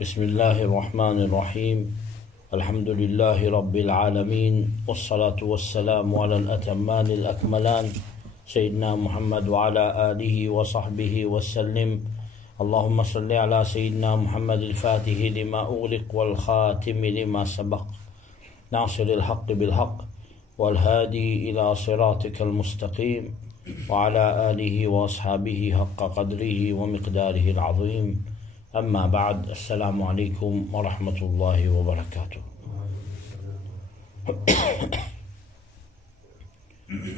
بسم الله الرحمن الرحيم الحمد لله رب العالمين والصلاة والسلام على الأتمان الأكملان سيدنا محمد وعلى آله وصحبه وسلم اللهم صل على سيدنا محمد الفاتح لما أغلق والخاتم لما سبق ناصر الحق بالحق والهادي إلى صراطك المستقيم وعلى آله وأصحابه حق قدره ومقداره العظيم أما بعد السلام عليكم ورحمة الله وبركاته.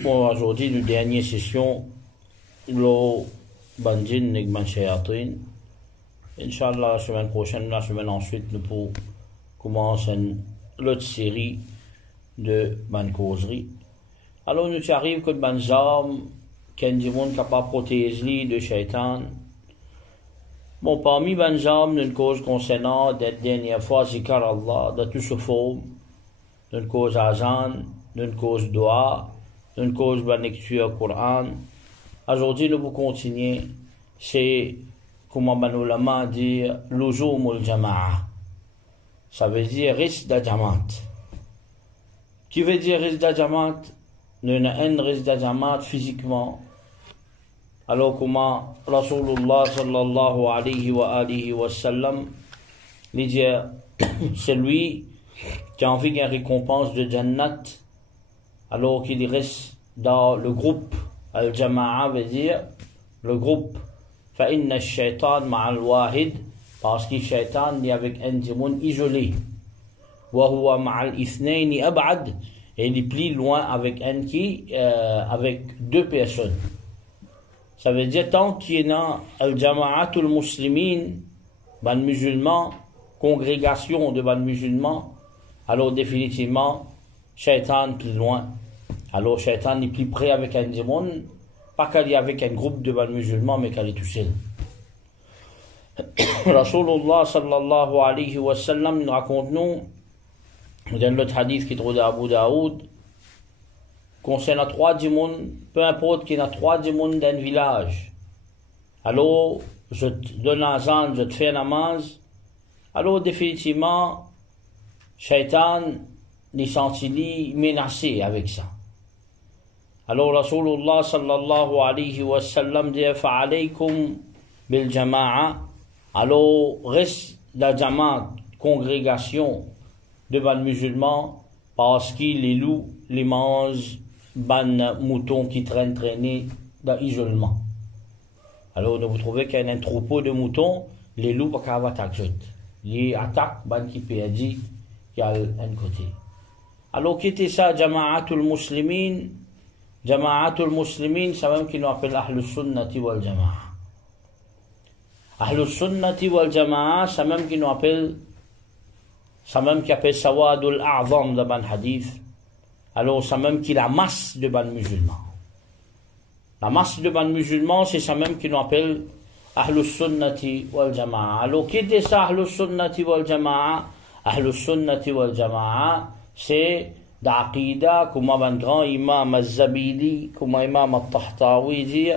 Bon, aujourd'hui, la dernière session, le bandin et le shayatin. Inch'Allah, la semaine prochaine, la semaine ensuite, nous pourrons commencer l'autre série de ban causerie. Alors, nous arrive que le ban armes, qu'il y a des gens capables de protéger de shaitan. Bon, parmi les armes, nous cause concernant la dernière fois, zikar Allah, de tout ce forme, nous cause azan, nous cause dua, nous cause la lecture Coran. Aujourd'hui, nous vous continuer, c'est, comment les ulama dit, l'uzum al-jama'a. Ça veut dire risque de jamaat. Qui veut dire risque de jamaat? Nous avons un risque de jamaat physiquement. Alors comment Rasulullah sallallahu alayhi wa sallam lui dit c'est lui qui a envie d'une récompense de Jannat alors qu'il reste dans le groupe al-jama'a veut dire le groupe fa inna ash-shaytan ma'al wahid parce que le shaitan est avec un démon isolé wa huwa ma'al ithnayn ab'ad et il est plus loin avec un qui avec deux personnes. Ça veut dire, tant qu'il y a al-jama'atul muslimin, ban musulmans, congrégation de ban musulmans, alors définitivement, shaitan plus loin. Alors shaitan est plus près avec un démon, pas qu'elle est avec un groupe de ban musulmans, mais qu'elle est tout seul. Rasulullah sallallahu alayhi wa sallam nous raconte nous, dans l'autre hadith qui trouve d'Abu Daoud, concernant trois démons, peu importe qu'il y a trois démons dans un village. Alors, je te donne un azan, je te fais un namaz. Alors, définitivement, shaitan n'est senti menacé avec ça. Alors, Rasulullah sallallahu alayhi wa sallam dit fa'alaykum bil jama'a. Alors, reste la jama'a, congrégation de ban musulmans, parce qu'il les loups, les mangent, ban moutons qui traînés dans l'isolement. Alors, vous trouvez qu'il y a un troupeau de moutons, les loups ne peuvent pas attaquer. Les attaquent, ban qui perdit, qui a un côté. Alors, quittez ça, Jama'atul Muslimin. Jama'atul Muslimin, c'est même qui nous appelle Ahlus Sunnati wal Jama'a. Ahlus Sunnati wal Jama'a, c'est même qui nous appelle, c'est même qui appelle Sawadul A'zam de ban hadith. Alors, c'est même qui la masse de ban musulmans. La masse de ban musulmans, c'est ça même qui nous appelle Ahlus Sunnati wal Jama'a. Alors, qui était ça, Ahlus Sunnati wal Jama'a? Ahlus Sunnati wal Jama'a, c'est d'Aqida, comme un grand imam al-Zabidi, comme un imam al-Tahtawi dit,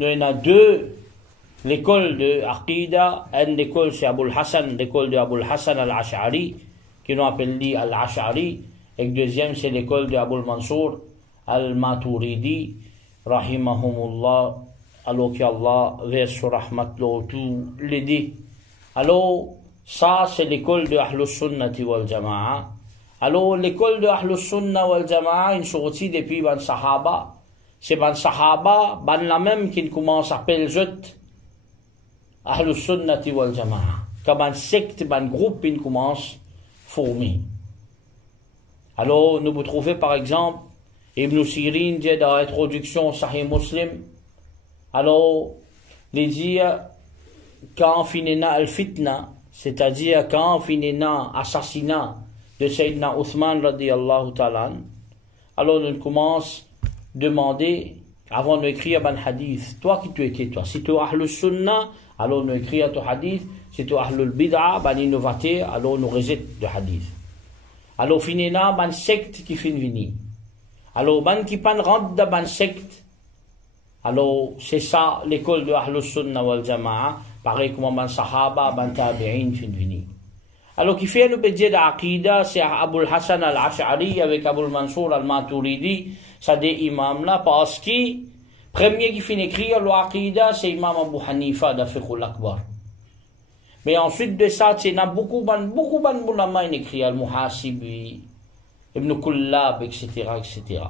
il y en a deux, l'école de Aqida, une école c'est Abul Hassan, l'école de Abul Hassan al-Ash'ari, qui nous appelle lui al-Ash'ari, et le deuxième, c'est l'école de Abul Mansour al-Maturidi, rahimahumullah, alors qu'Allah verse sur rahmat tous les deux. Alors, ça, c'est l'école de Ahlus Sunnati wal Jama'a. Alors, l'école de Ahlus Sunna wal Jama'a, une sortie depuis ban Sahaba. C'est ban Sahaba, ban la même qui commence à appeler Ahlus Sunnati wal Jama'a. Comme ban secte, ban groupe, il commence à former. Alors, nous vous trouvez par exemple, Ibn Sirin dit dans l'introduction Sahih Muslim, alors, il dit, quand finina al-fitna, c'est-à-dire quand finina assassinat de Sayyidina Uthman radiyallahu ta'ala, alors nous commençons à demander, avant d'écrire un hadith, toi qui tu étais, toi, si tu es Ahlus Sunnah, alors nous écrire ton hadith, si tu es Ahlul Bid'a, ben innovateur, alors nous récite le hadith. Alors, finina, ban secte qui fin vini. Alors, ban qui pan rentre dans ban secte. Alors, c'est ça l'école de Ahlus Sunna wal Jama'a. pareil comme ban sahaba, ban tabi'in, fin vini. Alors, qui fait le bédier d'Aqida, c'est Abul Hassan al-Ash'ari avec Abul Mansour al-Maturidi, ça des imams là, parce que, premier qui finit écrire l'Aqida, c'est Imam Abu Hanifa d'Afiqul Akbar. Mais ensuite de ça, il y a beaucoup de ulama qui écrit Al-Muhasibi, Ibn Kullab, etc., etc.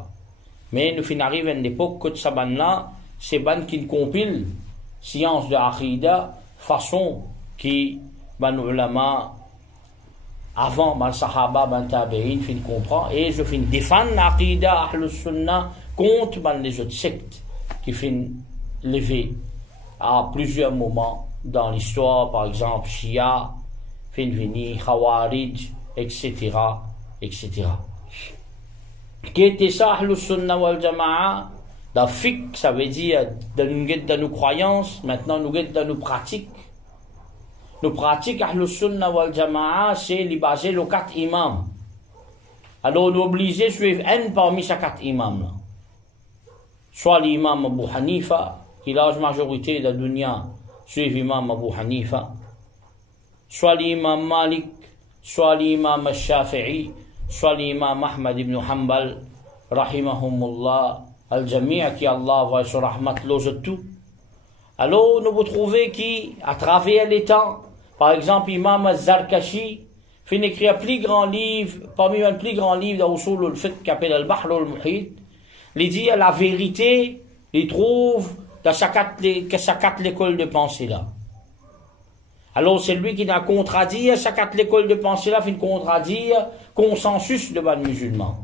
Mais nous finissons arriver à une époque que ce ban-là, c'est ban qui compile science de Aqida, façon qui, ban ulama, avant, ban sahaba, ban tabi'in, fin comprend, et je fin défendre l'Aqida, Ahlus Sunnah, contre ban les autres sectes, qui fin lever à plusieurs moments dans l'histoire, par exemple, Shia, fin vini, Khawarij, etc., etc. Qui était ça, Ahlus Sunnah wal Jama'a? Dans fiqh, ça veut dire, dans nos croyances, maintenant nous guettons dans nos pratiques. Nos pratiques, Ahlus Sunnah wal Jama'a, c'est les baser les 4 imams. Alors, nous obligés de suivre un parmi ces 4 imams. Soit l'imam Abu Hanifa, qui est la majorité de la dunya, suivent l'imam Abu Hanifa. Soit l'imam Malik, soit l'imam Shafi'i, soit l'imam Ahmad ibn Hanbal, rahimahumullah, al-Jami'a, qui Allah va sur rahmat tout. Alors, nous vous trouvez qui, à travers les temps, par exemple, Imam al-Zarkashi, fait écrire un plus grand livre, parmi les plus grands livres d'Usul al-Fiqh, qui s'appelle Al-Bahr al-Muhit, il dit la vérité, il trouve dans sa 4 l'école de pensée là. Alors, c'est lui qui n'a contredit sa 4 l'école de pensée là, fait contredire consensus de ban musulmans.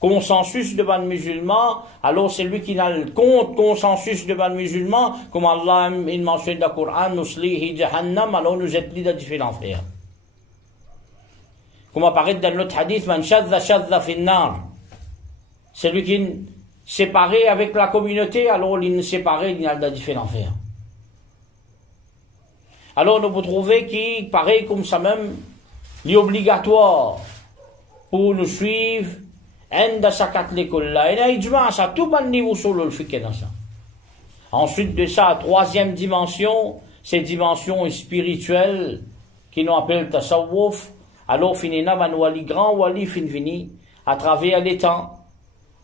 Consensus de ban musulmans, alors c'est lui qui n'a le compte consensus de ban musulmans, comme Allah il mentionne dans le Coran, Nuslihi Jahannam, alors nous êtes liés dans différents frères. Comme apparaît dans l'autre hadith, Man shadda finnar. C'est lui qui est séparé avec la communauté, alors il est séparé, il y a dans différents frères. Alors nous vous trouvez qui, pareil comme ça même, il est obligatoire pour nous suivre un de sa 4 l'école là. Et là, il dit, ça, tout le niveau sur le fiqh dans ça. Ensuite de ça, 3e dimension, c'est dimension spirituelle, qui nous appelle tasawwuf. Alors, finina, man wali, grand wali, fin vini, à travers les temps.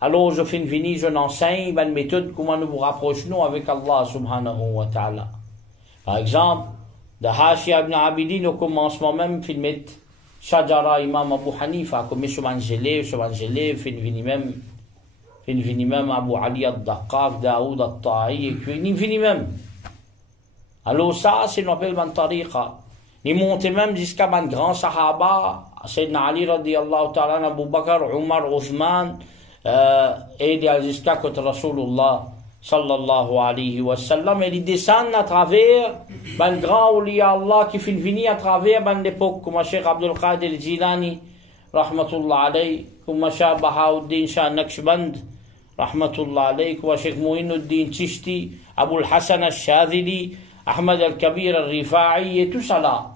Alors, je fin vini, je n'enseigne, une méthode, comment nous vous rapprochons avec Allah, subhanahu wa ta'ala. Par exemple, de Hashia ibn Abidin, au commencement même, fin mettre Shajara Imam Abu Hanifa, comme Shovangelé, fin vini même Abu Ali al-Daqqaq, Daoud al-Ta'i, et puis vini même. Alors ça, c'est nous appelle ban tariqa. Il monte même jusqu'à un grand sahaba, Sayyidina Ali radiyallahu ta'ala, Abu Bakr, Omar, Uthman, et jusqu'à contre Rasulullah sallallahu alayhi wa sallam, et ils descendent à travers un grand awliya Allah qui finit venir à travers une époque comme Cheikh Abdul Qadir al-Jilani rahmatullah alayhi, comme Cheikh Bahauddin Shah Naqshband rahmatullah alayhi, comme Cheikh Mu'inuddin Chishti, Abu al-Hasan al-Shadhili, Ahmad al-Kabir al-Rifa'i, et tout ça là.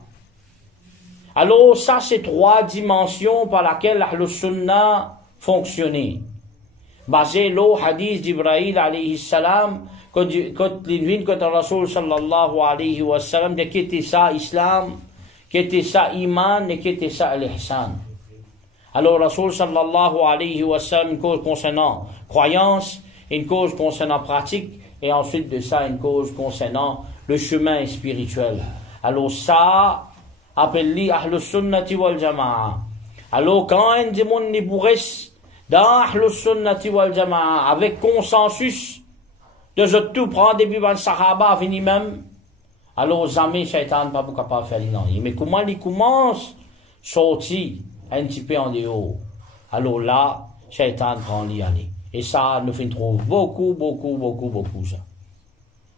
Alors ça c'est 3 dimensions par lesquelles Ahlus Sunnah fonctionnait. Basé le hadith d'Ibrahim alayhi salam, quand l'invite contre Rasul sallallahu alayhi wa sallam, de quitter ça islam, quitter ça iman, et quitter ça l'ihsan. Alors Rasul sallallahu alayhi wa sallam, une cause concernant croyance, une cause concernant pratique, et ensuite de ça, une cause concernant le chemin spirituel. Alors ça, appelle-li Ahlus Sunnati wal Jama'a. Alors quand un démon n'est bourré, dans Ahlus Sunnati wal Jama'a, avec consensus, de tout prendre des bibans sahaba, fini même, alors jamais shaitan pas capable de faire l'inangi. Mais comment il commence, sorti un petit peu en dehors. Alors là, shaitan prend l'y aller. Et ça, nous fait trouver beaucoup, ça.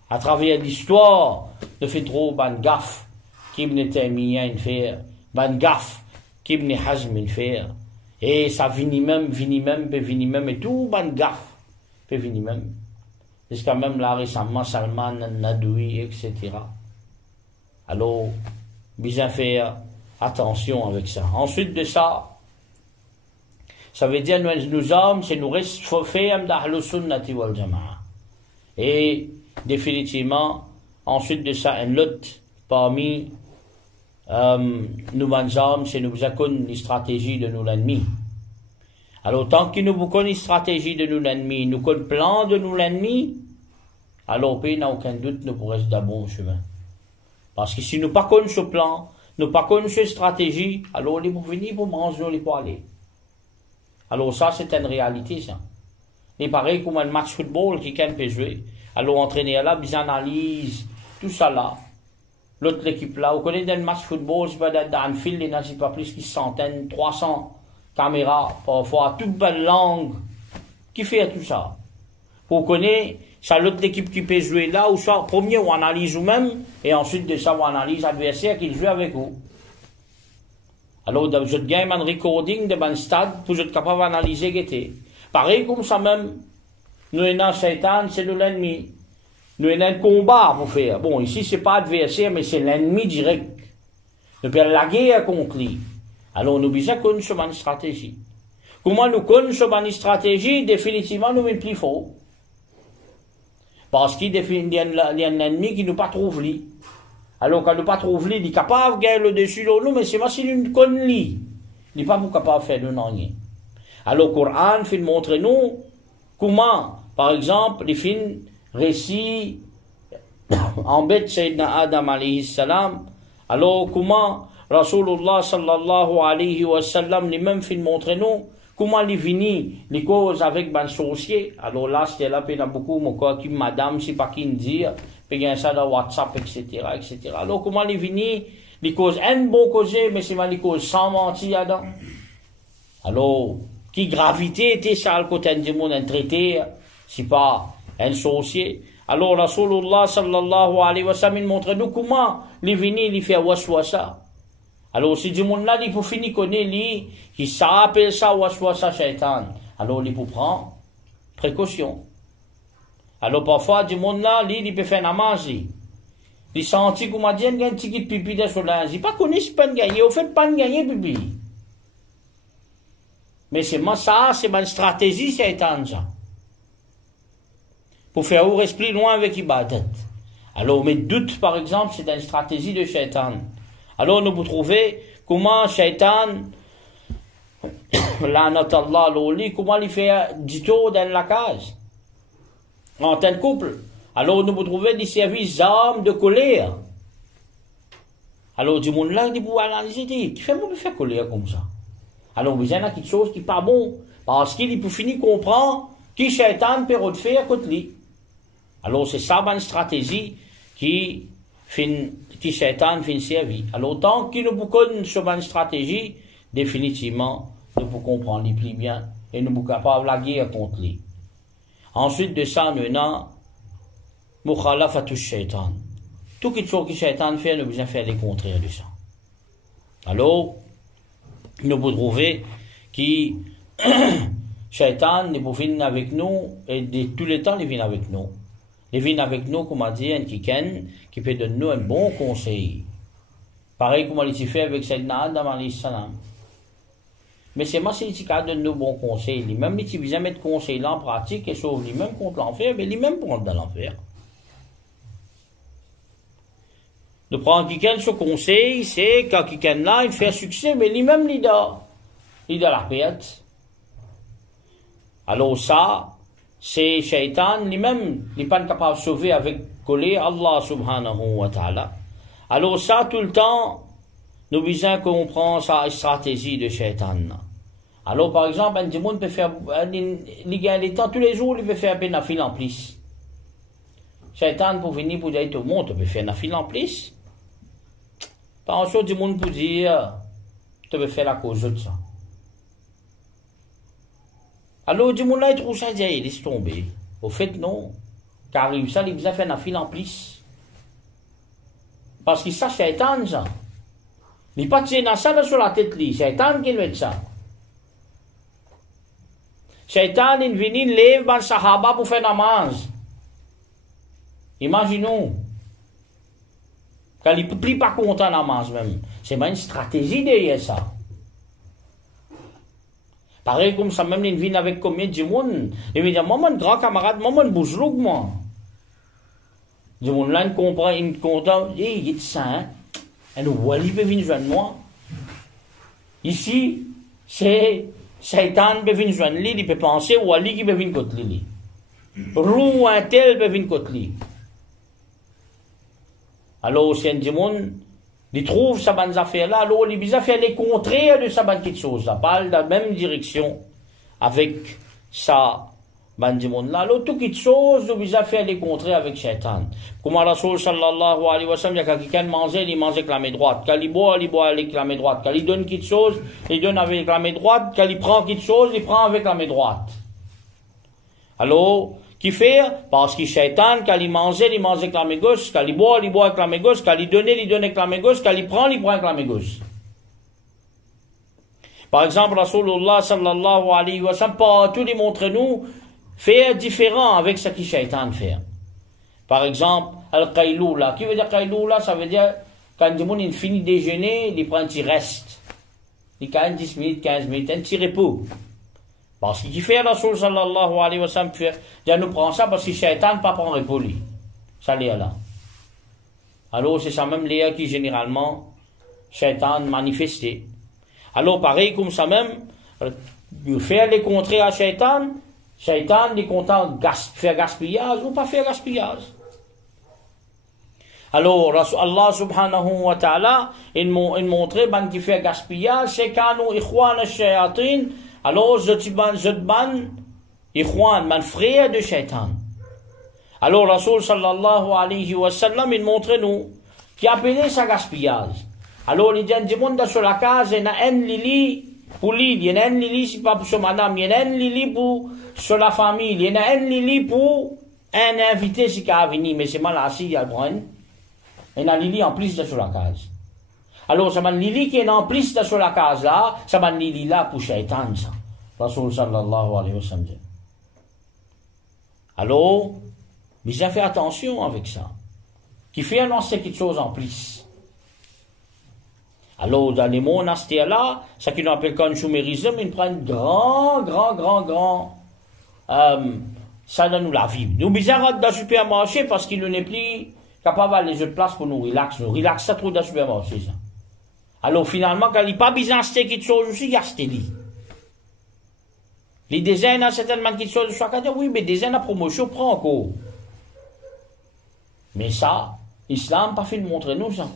À travers l'histoire, nous fait trouver ban gaffe, qui Ibn Taymiyyah faire, ban gaffe, qui Ibn Hazm faire. Et ça finit même, et tout, ban gaffe, peut finir même. Jusqu'à même là, récemment, Salman, Nadoui, etc. Alors, bien faire attention avec ça. Ensuite de ça, ça veut dire, nous hommes, c'est nous restons faits d'Ahlus Sunnati wal Jama'a. Et, définitivement, ensuite de ça, un lot parmi nous bonnes hommes, c'est nous connaître les stratégies de nous l'ennemi. Alors, tant que nous connaissons les stratégies de nous l'ennemi, nous connaissons le plan de nous l'ennemi, alors, il n'y a aucun doute, nous pourrons être d'un bon chemin. Parce que si nous ne connaissons pas ce plan, nous ne connaissons pas cette stratégie, alors, ils vont venir pour manger, ils vont aller. Alors, ça, c'est une réalité, ça. C'est pareil comme un match de football qui peut jouer. Alors, entraîner là, ils analysent, tout ça là. L'autre équipe là, vous connaissez un match de football, c'est pas dans un fil, il n'y a pas plus qu'une centaine, 300 caméras, parfois, toute belle langue. Qui fait tout ça? Vous connaissez, ça l'autre équipe qui peut jouer là, ou ça, premier, on analyse vous-même, et ensuite de ça, on analyse l'adversaire qui joue avec vous. Alors, vous gagnez un recording de un stade pour être capable d'analyser qui pareil comme ça même, nous avons un Satan, c'est de l'ennemi. Nous avons un combat pour faire. Bon, ici, c'est pas adversaire, mais c'est l'ennemi direct. Nous faisons la guerre contre lui. Alors, nous avons connaître une stratégie. Comment nous connaissons une stratégie? Définitivement, nous sommes plus faux. Parce qu'il y a un ennemi qui nous pas trouve lui. Alors, quand nous pas trouve lui, il est capable de gagner le dessus de nous, mais c'est pas si nous ne connaissons lui. Il n'est pas capable de faire de rien. Alors, le Coran fait montrer nous comment, par exemple, les films récits en bête Sayyidina Adam alayhi salam. Alors, comment Rasulullah sallallahu alayhi wa sallam lui-même fait montrer nous comment les vini, les causes avec ben sorcier. Alors là, c'était là, il y a beaucoup, mon quoi, qui madame, c'est pas qui me dire, puis il y a ça dans WhatsApp, etc., etc. Alors, comment les vini, les causes un bon causé, mais c'est mal les causes sans mentir, dedans. Alors, qui gravité était ça, le côté du monde, un traité, c'est pas un sorcier. Alors, Rasulullah sallallahu alayhi wa sallam, il montre nous comment les vini, il fait waswasa. Alors, si du monde là, il faut finir connaître lui, qui s'appelle ça waswasa shaitan. Alors, il faut prendre précaution. Alors, parfois, du monde là, il peut faire namaz. Il sentit qu'on m'a dit, il y a un petit pipi de solange. Il pas connu ce pas de gagner, au fait, pas de gagner pipi. Mais c'est moi, ça, c'est ma stratégie, shaitan, ça. Pour faire ouvrir l'esprit loin avec Ibadat. Alors, mes doutes, par exemple, c'est une stratégie de shaitan. Alors, nous pouvons trouver comment shaitan, l'anatallah, l'oli, comment il fait du tour dans la case. En tel couple. Alors, nous pouvons trouver des services d'armes de colère. Alors, du monde là, il peut analyser, qui fait moi me faire colère comme ça? Alors, il y a quelque chose qui n'est pas bon. Parce qu'il peut finir comprendre qui shaitan peut faire contre lui. Alors, c'est ça, une stratégie qui shaitan fin servi. Alors, tant qu'il nous connaît sur une stratégie, définitivement, nous pouvons comprendre les plus bien et nous sommes capables de la guerre contre lui. Ensuite de ça, nous avons mukhalafatu shaitan. Tout ce que shaitan fait, nous devons faire les contraires de ça. Alors, nous pouvons trouver que shaitan n'est pas venu avec nous et de tous les temps, il vient avec nous. Il vient avec nous, comme on dit, un qui peut donner nous un bon conseil. Pareil comme il s'est fait avec Sayyidina Adam alayhi salam. Mais c'est moi qui donne nous bons conseils. Lui-même, il vient mettre conseil là en pratique et sauve lui-même contre l'enfer, mais lui-même pour entrer dans l'enfer. De prendre quelqu'un ce conseil, c'est quand quelqu'un là, il fait succès, mais lui-même, il a la perte. Alors ça, c'est shaitan lui-même, il n'est pas capable de sauver avec coller Allah subhanahu wa ta'ala. Alors ça, tout le temps, nous besoin qu'on prend sa stratégie de shaitan. Alors par exemple, un monde peut faire, il gagne les temps, tous les jours, il peut faire un nafil en plus. Shaitan pour venir pour dire tout le monde, tu peux faire un nafil en plus. Par exemple, du monde pour dire, tu peux faire la cause de ça. Alors, du monde là, il trouve ça, il laisse tomber. Au fait, non. Car il ça, il vous a fait un fil en plus. Parce que ça, c'est shaitan, ça. Il n'est pas tiré dans ça, là, sur la tête, lui. C'est shaitan qui met ça. Shaitan, il vient, il lève, dans le sahaba pour faire namaz. Imaginons. Quand il ne plie pas content namaz, même. C'est même une stratégie derrière ça. Pareil comme ça, même, il vient avec combien de monde. Il vient dire, moi, mon grand camarade, moi, mon boujlouk, moi. Du monde là, il comprend, il comprend, il est saint, et nous, Wali peut venir joindre moi. Ici, c'est Satan peut venir joindre lui, il peut penser, Wali qui peut venir contre lui. Rou un tel peut venir contre lui. Alors, c'est un démon, il trouve sa bonne affaire là, alors il a fait les contraires de sa bonne quelque chose, là, parle dans la même direction avec sa bonne démon là, alors tout quelque chose, il a fait les contraires avec Shaitan. Comme Rasul sallallahu alayhi wa sallam, il y a quelqu'un mangeait, il mange avec la main droite. Quand il boit avec la main droite. Quand il donne quelque chose, il donne avec la main droite. Quand il prend quelque chose, il prend avec la main droite. Alors, qui fait? Parce que Shaitan, quand il mangeait avec la main gauche. Quand il boit avec la main gauche. Quand il donne avec la main gauche. Quand il prend avec la main gauche. Par exemple, Rasulullah sallallahu alayhi wa sallam, partout il montre nous, faire différent avec ce que Shaitan fait. Par exemple, Al-Qayloula. Qui veut dire Qayloula? Ça veut dire, quand il finit de déjeuner, il prend un petit reste. Il prend 10 minutes, 15 minutes, un petit repos. Parce qu'il fait Rasul sallallahu alayhi wa sallam, il nous prend ça parce que Shaitan ne pas prendre repos lui. Ça l'est là. Alors c'est ça même léa qui généralement Shaitan manifesté. Alors pareil comme ça même, faire les contrées à Shaitan, Shaitan est content de faire gaspillage ou pas faire gaspillage. Alors Allah subhanahu wa ta'ala, il montrait ban qui fait gaspillage, c'est kanu ikhwan al-shayatin. Alors, ban ikhwan, man frère de Shaitan. Alors, Rasul sallallahu alayhi wa sallam, il montre nous, qui appelait ça gaspillage. Alors, il dit, du monde sur la case, il y a un lili pour lui, il y a un lili, c'est pas pour son madame, il y a un lili pour sur la famille, il y a un lili pour un invité, si qui a venu, mais c'est mal assis, il y a le brin. Il y a un lili en plus de sur la case. Alors, ça m'a lili qui est en plus de sur la case là, ça m'a lili là pour Shaitan, ça. Rasul sallallahu alayhi wa sallam. Alors, mais j'ai fait attention avec ça. Qui fait annoncer quelque chose en plus. Alors, dans les monastères là, ça qu'ils appellent consumérisme, ils prennent grand, ça donne nous la vie. Nous, bizarre dans le supermarché parce qu'il n'est plus capable d'aller les autres places pour nous relaxer ça trop dans le supermarché, ça. Alors, finalement, quand il n'est pas besoin d'acheter quelque chose aussi, il y a acheté lui. Les designs, a certainement quelque chose de chaque dire, oui, mais design à promotion prend encore. Mais ça, l'islam n'a pas fait de montrer nous ça.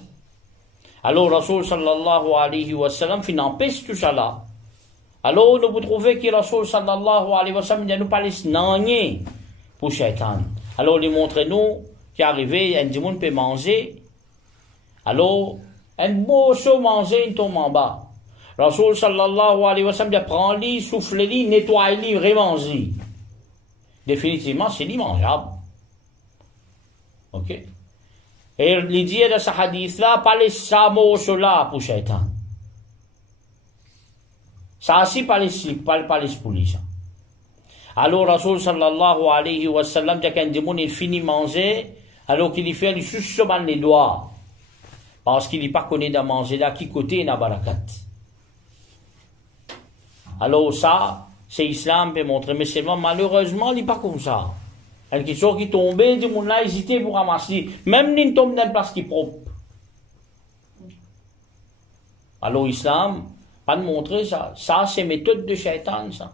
Alors, Rasul sallallahu alayhi wa sallam, il empêche tout ça là. Alors, nous vous trouvez que Rasul sallallahu alayhi wa sallam, il nous parle de pour Shaitan. Alors, il montre nous qu'il arrivé, un démon peut manger. Alors, un beau saut manger, il tombe en bas. Rasul sallallahu alayhi wa sallam, il prend lui, souffle lui, nettoie lui, remange. Définitivement, c'est mangeable. Ok? Et l'idée de ce hadith-là, pas les samo cela pour Shaitan. Ça aussi, pas les poulies. Alors, Rasul sallallahu alayhi wa sallam, dès qu'un démon il finit manger, alors qu'il y fait, il suce les doigts. Parce qu'il n'est pas connu de manger là, qui côté n'a barakat. Alors ça, c'est l'islam peut montrer, mais c'est malheureusement, il n'est pas comme ça. Quelque chose qui tombait, du monde là hésité pour ramasser. Même il tombe dans une place qui est propre. Alors l'islam, pas de montrer ça. Ça, c'est méthode de Shaitan, ça.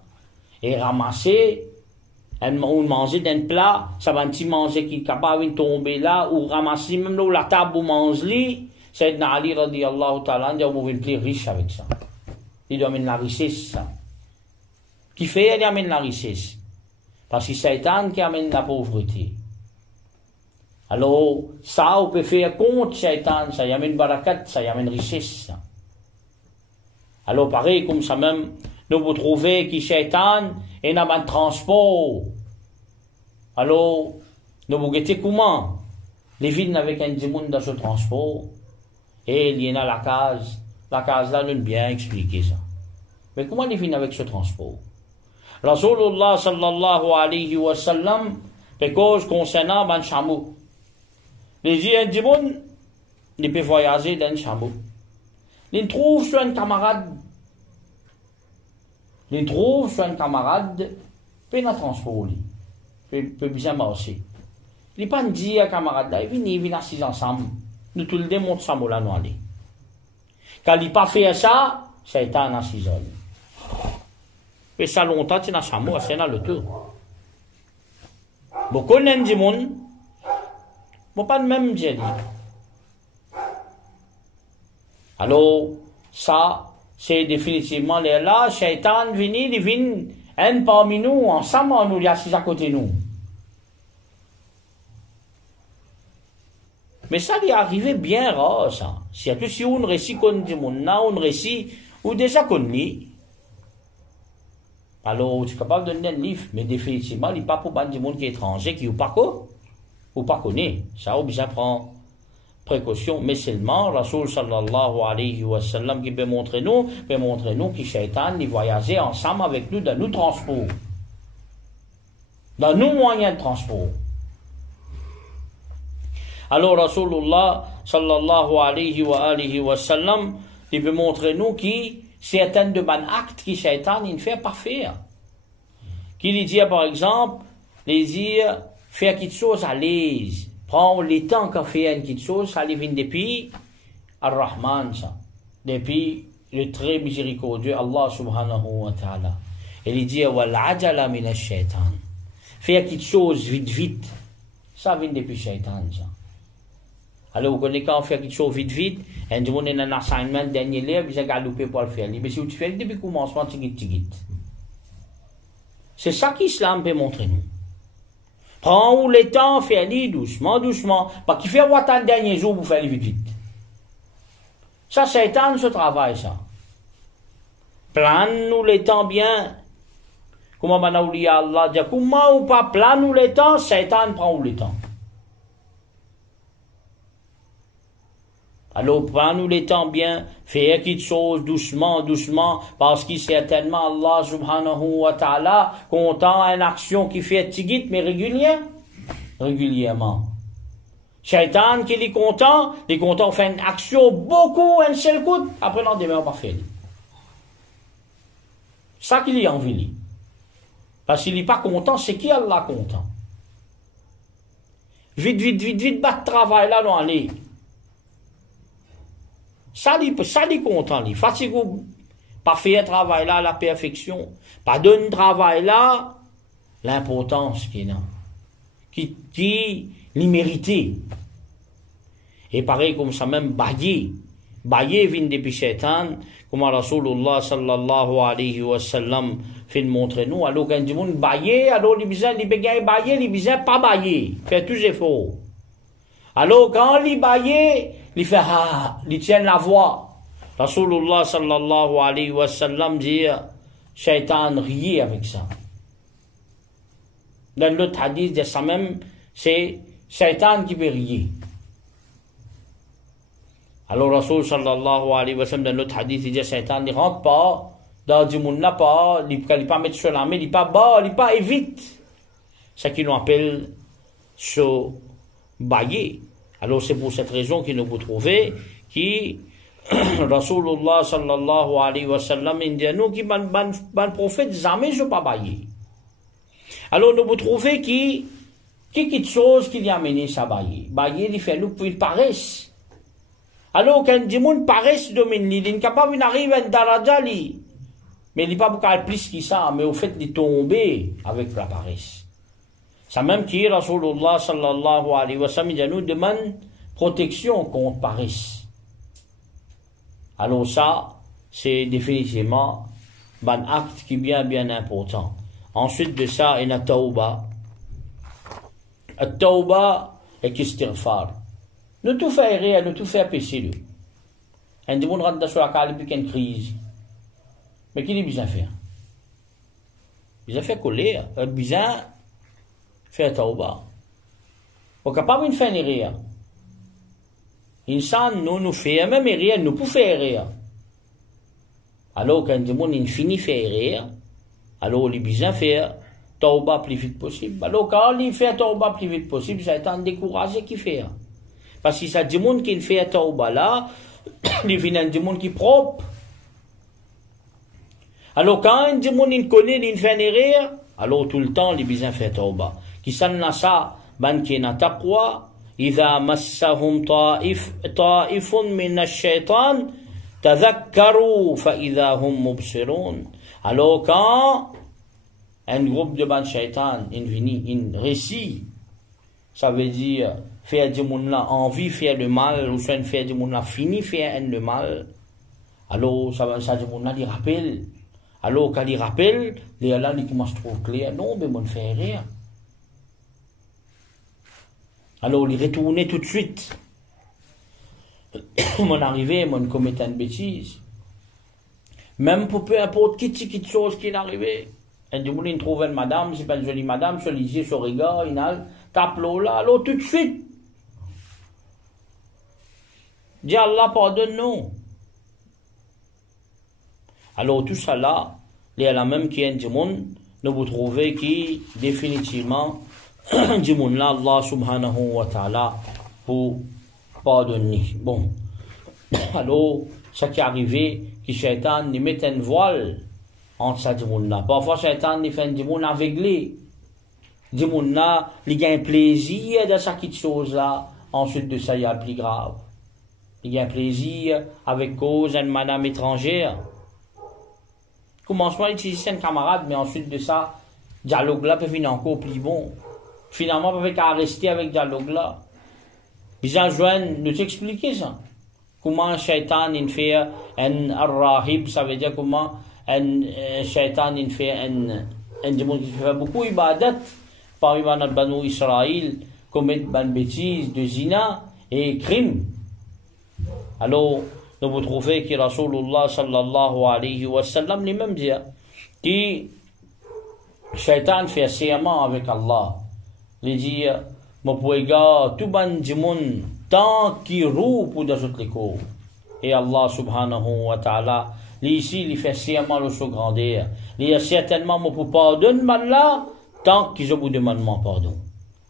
Et ramasser, ou manger d'un plat, ça va un petit manger qui est capable de tomber là, ou ramasser même là où la table où mange lit. Sayyidina Ali radiyallahu ta'ala, il doit être plus riche avec ça. Il doit amener la richesse, ça. Qui fait, il amène la richesse. Parce que c'est Satan qui amène la pauvreté. Alors, ça, on peut faire contre Satan, ça y amène barakat, ça y amène richesse, ça. Alors, pareil, comme ça même, nous vous trouvez que Satan est dans un transport. Alors, nous vous guettez comment? Les villes avec un démon dans ce transport. Et il y en a la case. La case là, nous bien expliquer ça. Mais comment les villes avec ce transport? Rasulullah sallallahu alayhi wa sallam, parce concernant ban chameau. Les dit un démon, il peut voyager dans un chameau. Il trouve sur un camarade. Il trouve sur un camarade, peut dans transport, peut bien marcher. Il n'est pas dit à camarade là, il vient assis ensemble. Nous tout le démontrons ça, là, nous allons. Quand il n'a pas fait ça, Shaitan a assis. Et ça longtemps, tu n'as pas mot, c'est là le tout. Beaucoup de gens, mais pas le même Dieu. Alors, ça, c'est définitivement là, Shaitan il vient un parmi nous, ensemble, nous les assis à côté de nous. Mais ça lui est arrivé bien rare, ça. Si on récit qu'on dit, on récit, ou déjà qu'on lit. Alors, tu es capable de donner un livre, mais définitivement, il n'est pas pour des gens qui sont étrangers, qui ou pas connaît. Ça, on bien prend précaution. Mais seulement, Rasoul sallallahu alayhi wa sallam, qui peut montrer nous que Shaitan, il voyageait ensemble avec nous dans nos transports. Dans nos moyens de transport. Alors, Rasulullah sallallahu alayhi wa sallam, il peut montrer nous qui certains de ban actes qui Shaitan il fait pas faire. Qu'il dit par exemple, les dire faire quelque chose à l'aise, prendre le temps qu'on fait une quelque chose, ça vient depuis Ar-Rahman, ça, depuis le très miséricordieux Allah subhanahu wa ta'ala. Et il dit wal ajala min ash-shaytan. Faire quelque chose vite, ça vient depuis Shaitan, ça. Alors, vous connaissez quand on fait quelque chose vite, et du monde est un assignment, dernier lieu, vous avez galopé pour le faire. Mais si vous faites depuis le commencement, tigit. C'est ça qu'Islam peut montrer nous. Prends-vous le temps, fais-le doucement. Pas qu'il fait autant de derniers jours, vous faites vite. Ça, Shaitan, ce travail, ça. Plane-nous le temps bien. Comment Allah dit, comment ou pas plane-nous le temps, Shaitan prend le temps. Alors, prends-nous le temps bien, fais quelque chose doucement, parce que certainement Allah subhanahu wa ta'ala content une action qui fait tigit, mais régulièrement. Shaitan qui est content fait une action beaucoup, un seul coup, après l'an demain on va faire. Ça qu'il y a envie. Parce qu'il n'est pas content, c'est qui Allah content. Vite, bat travail là, non, allez. Ça dit content, li. Fatigue, pas faire travail là à la perfection, pas donner travail là, l'importance qu'il a, qui l'immérité. Et pareil comme ça même, bailler vient depuis Shaitan, comme Rasulullah sallallahu alayhi wa sallam fait montrer nous, alors quand du monde bailler, alors les bisins, les bégains bailler, les bisins pas bailler, fait tous les efforts. Alors quand les bailler, il fait il tient la voix. Rasulullah sallallahu alayhi wa sallam dit, Shaitan riait avec ça. Dans l'autre hadith de ça même, c'est Shaitan qui peut rire. Alors Rasul sallallahu alayhi wa sallam dans l'autre hadith, il dit, Shaitan ne rentre pas, dans du monde n'a pas, il ne peut pas mettre sur la main, il ne peut pas bas, il ne peut pas évite. C'est ce qu'ils appelle se bailler. Alors c'est pour cette raison qu'il nous peut trouver qui Rasulullah sallallahu alayhi wa sallam dit nous qui ban prophète jamais je pas bailler. Alors nous peut trouver qui quelque chose qui lui a mené ça bailler. Bailler il fait nous pour il paresse. Alors quand du monde paresse domine il est capable d'arriver à daraja li. Mais il n'est pas beaucoup plus que ça, mais au fait de tomber avec la paresse. Ça même qui Rasulullah sallallahu alayhi wa sallam nous demande protection contre paresse. Alors ça, c'est définitivement un acte qui est bien important. Ensuite de ça, il y a tauba. Tauba est istighfar. Ne tout faire rien, ne tout faire péché. Un des gens rentre sur la cale depuis qu'il y a une crise. Mais qui dit bien faire? Bien faire coller, bien faire tauba. On est capable de faire rien. Insan nous fait même rien, nous pouvons faire rien. Alors quand le monde finit faire rien, alors il bien faire tauba plus vite possible. Alors quand il fait tauba plus vite possible, ça est en découragé qui fait. Parce que ça dit monde qui fait tauba là, il vient du monde qui est propre. Alors quand un monde connaît, il fait rien, alors tout le temps il bien fait tauba. Qui s'en a ça ban kena taqwa, idha massahum ta'ifun min ash-shaytan, tadhakkaru fa idha hum mubsirun. Alors quand un groupe de ban shaitan, in récit, ça veut dire faire du monde là envie faire le mal, ou soit faire du monde là fini faire le mal. Alors ça du monde là il rappelle. Alors quand il rappelle, les là il commence trop clair. Non, mais mon fait rien. Alors il retourne tout de suite. Mon arrivé, mon commettait une bêtise. Même pour peu importe qui chose qui est arrivé. Et du coup, il trouve une madame, c'est pas une jolie madame, sur les yeux, sur le regard, il a tape l'eau là, alors tout de suite. Dis Allah pardonne-nous. Alors tout ça là, il y a la même qui est du monde, nous vous trouvez qui définitivement du monde là, Allah subhanahu wa ta'ala pour pardonner. Bon, alors ce qui est arrivé, que Shaitan il met un voile entre ça du monde là. Parfois Shaitan il fait du monde aveuglé. Du monde là, il a un plaisir de cette chose là. Ensuite de ça, il y a le plus grave. Il a un plaisir avec cause d'une madame étrangère. Commencement, il utilise un camarade, mais ensuite de ça, dialogue là peut venir encore plus bon. Finalement, il peut rester avec dialogue là. Ils ont joint de t'expliquer ça. Comment un shaitan il fait un rahib, ça veut dire comment un shaitan il fait un démon qui fait beaucoup ibadat. Parmi les Banu Israël commettent une bêtise de zina et crime. Alors, nous vous trouvez que Rasulullah sallallahu alayhi wa sallam lui-même dit que Shaitan fait serment avec Allah. Il dit, mon poiga, tout ban du monde, tant qu'il roule pour des autres cours. Et Allah subhanahu wa ta'ala, ici, il fait serment le sous grandeur. Il y a certainement, mon pour pardonner mal là, tant qu'ils vous demandent mon pardon.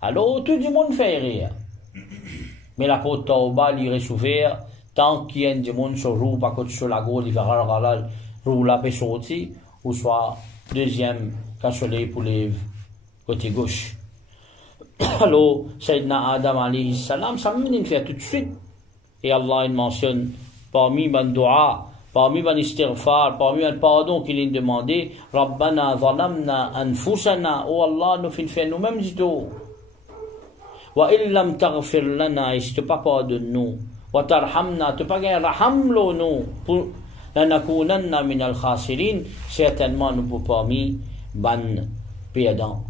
Alors, tout le monde fait rire. Mais la porte Tauba, il reste ouvert, tant qu'il y a du monde sur roue, pas que sur la gauche, il va rouler la paix sortir, ou soit deuxième, quand soleil pour les côté gauche. Alors, Sayyidina Adam alayhi salam, ça me fait tout de suite. Et Allah, il mentionne, parmi les dua, parmi les istighfar, parmi les pardons qu'il a demandé, Rabbana zalamna anfusana, oh Allah, nous fait nous-mêmes du tout. Wa illam taghfir lana, et si tu pas pardonne-nous, wa tarhamna, tu pas gagner raham nous, pour lanakunanna min al-khasirin, certainement nous pour parmi ban perdants.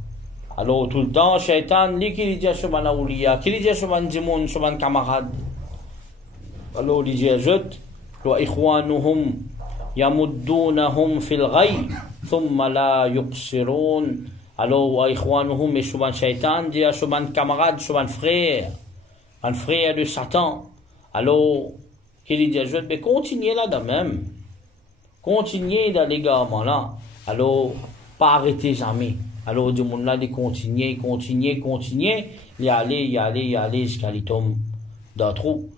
Alors tout le temps, Shaitan, lui qui dit sur mon awliya, qui dit sur mon djimoun, sur mon camarade. Alors il dit, ajoute, wa ikhwanuhum yamuddunahum fil ghay, thumma la yuqsirun. Alors wa ikhwanuhum et sur mon Shaitan, dit sur mon camarade, sur mon frère, un frère de Satan. Alors, qu'il dit, ajoute, mais continuez là-dedans même. Continuez dans l'égarement là. Alors, pas arrêtez jamais. Alors, du monde là, de continuer, y aller, jusqu'à il tombe dans le trou.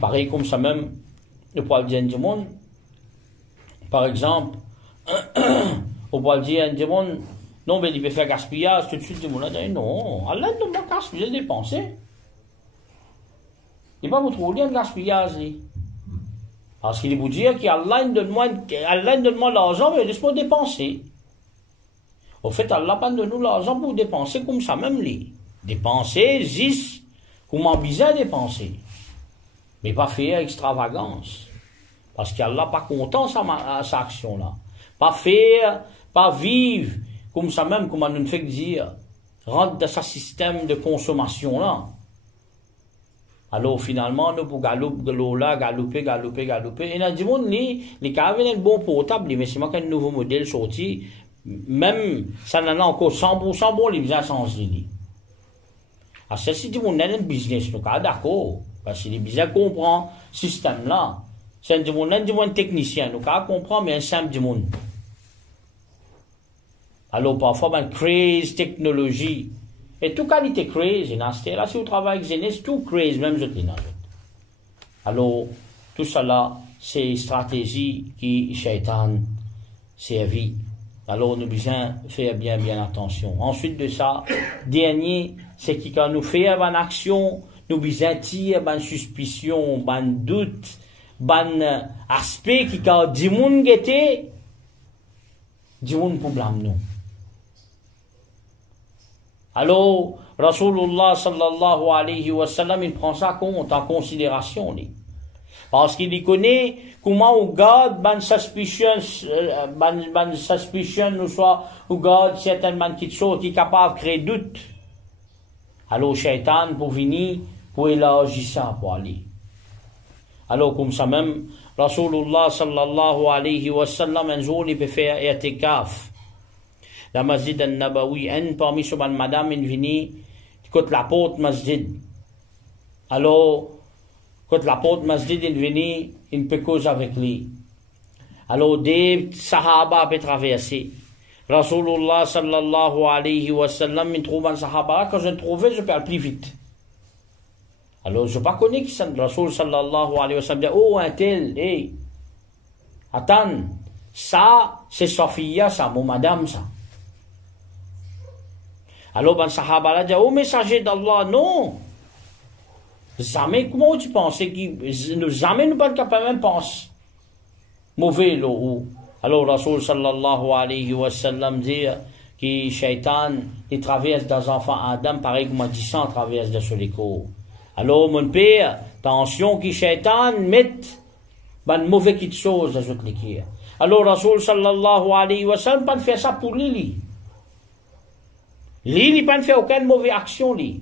Pareil comme ça même, le poil dire du monde. Par exemple, au poil dire du monde, non, mais il peut faire gaspillage, tout de suite, du monde là, dit, non, Allah ne m'a gaspillé dépenser. Il va vous trouver un gaspillage, lui. Parce qu'il vous dit qu'Allah donne-moi l'argent, mais laisse-moi dépenser. Au fait, Allah pas de nous l'argent pour dépenser comme ça même lui. Dépenser, juste, comment bien dépenser. Mais pas faire extravagance. Parce qu'Allah pas content sa action là. Pas faire, pas vivre, comme ça même, comme on nous fait dire, rentre dans ce système de consommation là. Alors finalement, nous pour galoper. Et dans le monde, les cas un bon portable, mais c'est moi qu'un nouveau modèle sorti. Même, ça n'en a encore 100% bon, les gens sans idée. Alors, si tu as un business, nous sommes d'accord. Parce que les business comprennent ce système-là. C'est un technicien, nous comprend, mais un simple du monde. Alors, parfois, craze, technologie. Et toute qualité craze, là, si vous travaillez avec Zenes, tout craze, même je te dis. Alors, tout ça là, c'est stratégie qui, Shaitan, servit Alors nous besoin faire bien attention. Ensuite de ça, dernier, c'est que quand nous faisons une action, nous besoin tirer une suspicion, un doute, un aspect qui quand du monde guetté, du monde pour blâmer nous. Alors, Rasulullah sallallahu alayhi wa sallam, il prend ça compte, en considération. Parce qu'il y connaît comment on garde ban suspicion, nous soit, on garde certainement quelque chose qui est capable de créer doute. Alors, Shaitan, pour venir, pour élargir ça, pour aller. Alors, comme ça même, Rasulullah sallallahu alayhi wa sallam, un jour, il peut faire i'tikaf. La masjid al-Nabawi, parmi ces madame, il vient, côté la porte masjid. Alors, côté la porte masjid, il vient, il peut causer avec lui. Alors, des sahaba peuvent traverser. Rasulullah sallallahu alayhi wa sallam, il trouve un sahaba, quand je le trouve, je peux aller plus vite. Alors, je ne pas connais qui c'est Rasul sallallahu alayhi wa sallam, dit, oh, un tel, hey, attends, ça, c'est Sophia, ça, mon madame, ça. Alors, ben sahaba là dit, oh messager d'Allah, non. Jamais, comment tu penses jamais nous pas capables même penser. Mauvais, là, ou. Alors, Rasul sallallahu alayhi wa sallam dit que Shaitan, il traverse des enfants Adam, pareil comme Madissan traverse de sur les cours. Alors, mon père, attention que Shaitan mette ben mauvais quelque chose dans votre l'équerre. Alors, Rasul sallallahu alayhi wa sallam, pas faire ça pour lui. Lui, il n'a pas fait aucune mauvaise action, lui.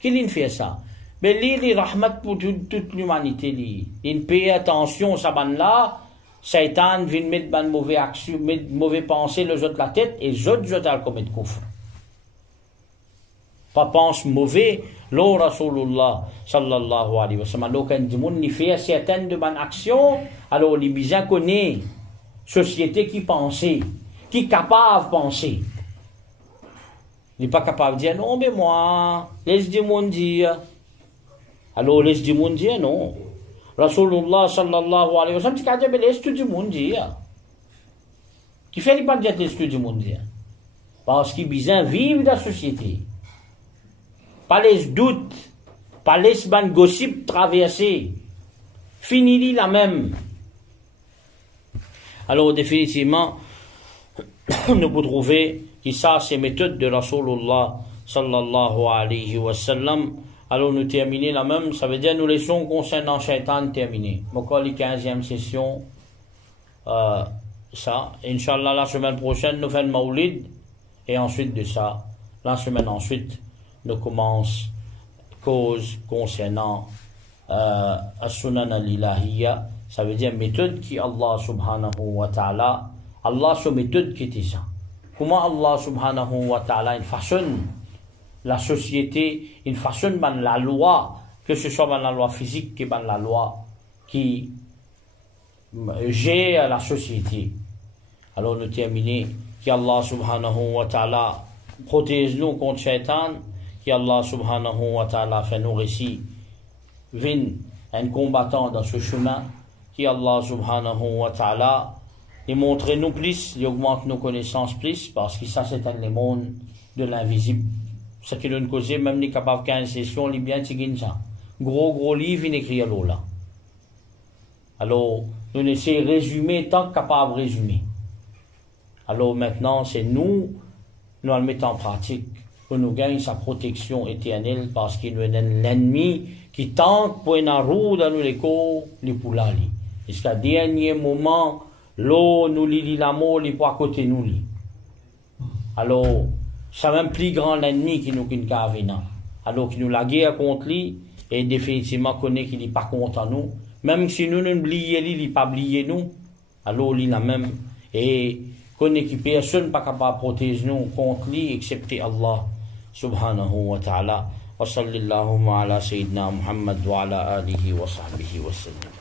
Qu'il fait ça? Mais lui, il est rahmat pour toute l'humanité, il paye attention, ça ban là, Satan vient mettre une mauvaise action, mettre mauvaise pensée, le jette la tête, et jette à le commettre kufr. Pas pense mauvais, l'eau Rasulullah, sallallahu alayhi wa sallam, alors quand du monde, il fait certaines de bonnes actions, alors il bien connaît, société qui pensait, qui est capable de penser. Il n'est pas capable de dire, non, mais moi, laisse du monde dire. Alors, laisse du monde dire, non. Rasulullah sallallahu alayhi wa sallam, tu dis, laisse tout du monde dire. Qui fait les pas dire, laisse tout du monde dire. Parce qu'il besoin vivre dans la société. Pas les doutes, pas les ban gossip traverser. Fini la même. Alors, définitivement, nous pouvons trouver que ça, c'est méthode de Rasulullah sallallahu alayhi wa sallam. Alors, nous terminer la même, ça veut dire nous laissons concernant Shaitan terminer. Donc, la 15e session, ça, Inch'Allah, la semaine prochaine, nous faisons Maulid, et ensuite de ça, la semaine ensuite, nous commençons cause concernant As-Sunan al-Ilahiyya, ça veut dire méthode qui Allah subhanahu wa ta'ala, Allah, c'est méthode qui était ça. Comment Allah subhanahu wa ta'ala façonne la société, il façonne la loi, que ce soit la loi physique, que la loi qui gère la société. Alors nous terminons, qu'Allah subhanahu wa ta'ala protège nous contre Shaitan, qu'Allah subhanahu wa ta'ala fait nous récits, vienne un combattant dans ce chemin, qu'Allah subhanahu wa ta'ala et montre-nous plus, il augmente nos connaissances plus, parce que ça c'est le monde de l'invisible. Ce qui nous cause, même les capables qu'à une session, les biens de ça. Gros livre, il écrit à l'eau là. Alors, nous essayons de résumer tant que capable de résumer. Alors maintenant, c'est nous le mettons en pratique pour nous gagner sa protection éternelle, parce qu'il nous donne l'ennemi qui tente pour une roue dans nous les corps, les poulali. Jusqu'à dernier moment, l'eau nous lit l'amour, les poids à côté nous lit. Alors, c'est même plus grand l'ennemi qui nous cavina. Alors qu'il nous la guerre contre lui, et définitivement connaît qu'il n'est pas content nous. Même si nous ne oublions lui, il n'est pas oublié nous. Alors il a même, et connaît que personne n'est pas capable de protéger nous contre lui, excepté Allah subhanahu wa ta'ala. Wa sallallahu ala sayyidina Muhammad wa ala alihi wa sahbihi wa sallam.